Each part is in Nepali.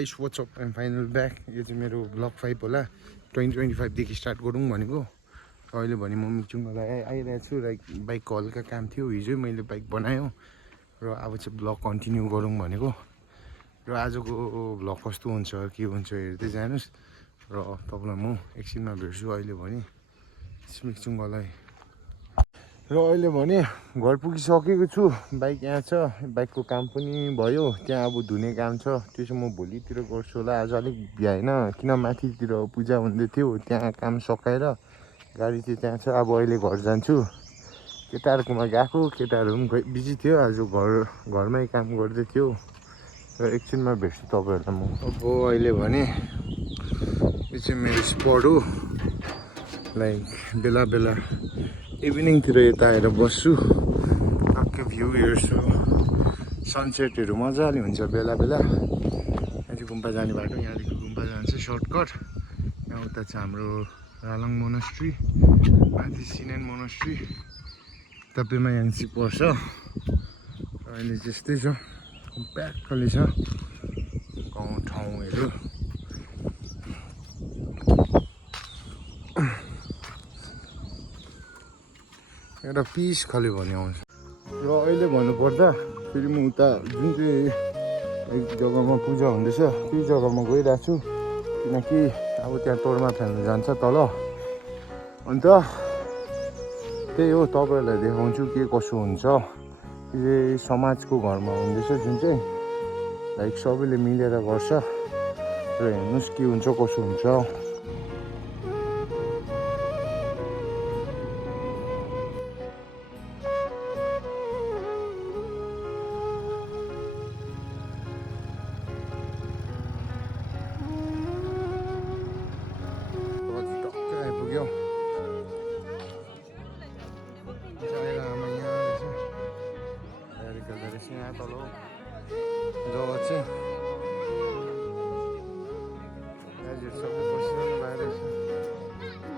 guys what's up and final back यो चाहिँ मेरो ब्लग 5 होला 2025 देखि स्टार्ट गरौँ भनेको अहिले भने म मिक्चुङलाई आइरहेको छु लाइक बाइकको हल्का काम थियो हिजो मैले बाइक बनायो र अब चाहिँ ब्लग कन्टिन्यू गरौँ भनेको र आजको ब्लग कस्तो हुन्छ के हुन्छ हेर्दै जानुस् र तपाईलाई म एकछिनमा भेट्छु अहिले भने मिक्चुङलाई र अहिले भने घर पुगिसकेको छु बाइक यहाँ छ बाइकको काम पनि भयो त्यहाँ अब धुने काम छ त्यो चाहिँ म भोलितिर गर्छु होला आज अलिक भ्याएन किन माथितिर पूजा हुँदै थियो त्यहाँ काम सकाएर गाडी चाहिँ त्यहाँ छ अब अहिले घर जान्छु केटाहरूकोमा गएको केटाहरू पनि बिजी थियो आज घरमै काम गर्दै थियो र एकछिनमा भेट्छु तपाईहरुलाई म अब अहिले भने यो चाहिँ मेरो स्पट हो लाइक बेला बेला इभिनिङतिर यता आएर बस्छु टक्कै भ्यू हेर्छु सनसेटहरू मजाले हुन्छ बेला बेला यहाँ चाहिँ गुम्पा जाने बाटो यहाँदेखि गुम्पा जान्छ सर्टकट यहाँ उता छ हाम्रो रालङ मोनास्ट्री माथि सिनेन मोनास्ट्री उता पेमायाङसी पर्छ अहिले त्यस्तै छ प्याक खाली छ गाउँ ठाउँहरू एउटा पिस खाली भन्ने आउँछ र अहिले भन्नुपर्दा फेरि म उता जुन चाहिँ एक जग्गामा पूजा हुँदैछ त्यही जग्गामा गइरहेको छु किनकि अब त्यहाँ तोर्मा फ्याल्नु जान्छ तल अन्त त्यही हो तपाईँहरूलाई देखाउँछु के कसो हुन्छ यो समाजको घरमा हुँदैछ जुन चाहिँ लाइक सबैले मिलेर गर्छ र हेर्नुहोस् के हुन्छ कसो हुन्छ यहाँ तल जग्गा चाहिँ दाजुहरू सबै बसिरहनु भएको रहेछ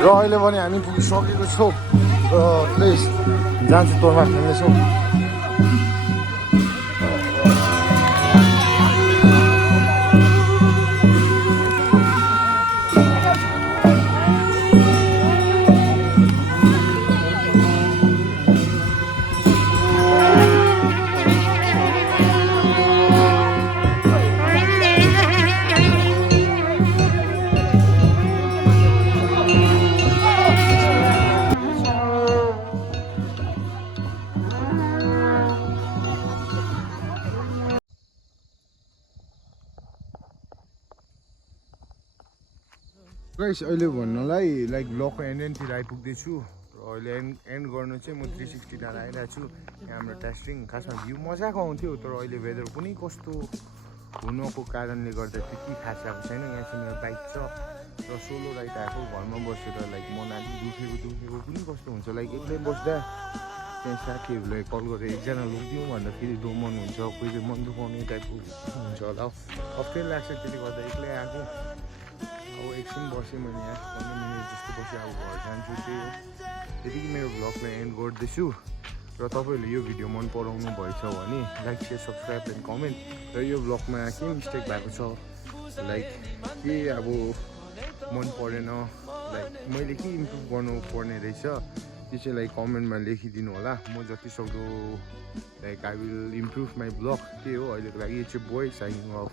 र अहिले भने हामी पुगिसकेको छौँ र प्लिज जान्छु तोर्मा खेल्नेछौँ गाइस अहिले भन्नलाई लाइक ब्लगको एन्डतिर आइपुग्दैछु र अहिले एन्ड गर्नु चाहिँ म 360 डाँडा आइरहेको छु यहाँ हाम्रो टेस्टिङ खासमा भ्यू मजाको आउँथ्यो तर अहिले वेदर कुनै कस्तो हुनुको कारणले गर्दा त्यति खास आएको छैन यहाँ चाहिँ मेरो बाइक छ र सोलो राइड आएको घरमा बसेर लाइक मन अलिक दुखेको कुनै कस्तो हुन्छ लाइक एक्लै बस्दा त्यहाँ साथीहरूलाई कल गरेर एकजना लगिदिउँ भन्दाखेरि दो मन हुन्छ कोही मन दुखाउने टाइपको हुन्छ होला अप्ठ्यारो लाग्छ त्यसले गर्दा एक्लै आएको अब एकछिन बसेँ मैले यहाँ 15 मिनट जस्तो बसेँ अब घर जान्छु त्यही हो त्यतिकै मेरो ब्लगलाई एन्ड गर्दैछु र तपाईँहरूले यो भिडियो मन पराउनु भएछ भने like share subscribe and comment र यो ब्लगमा के मिस्टेक भएको छ लाइक के अब मन परेन लाइक मैले के इम्प्रुभ गर्नुपर्ने रहेछ त्यो चाहिँ लाइक कमेन्टमा लेखिदिनु होला म जति सक्दो like I will improve my blog त्यही हो अहिलेको लागि चाहिँ बोय साइनिङ अफ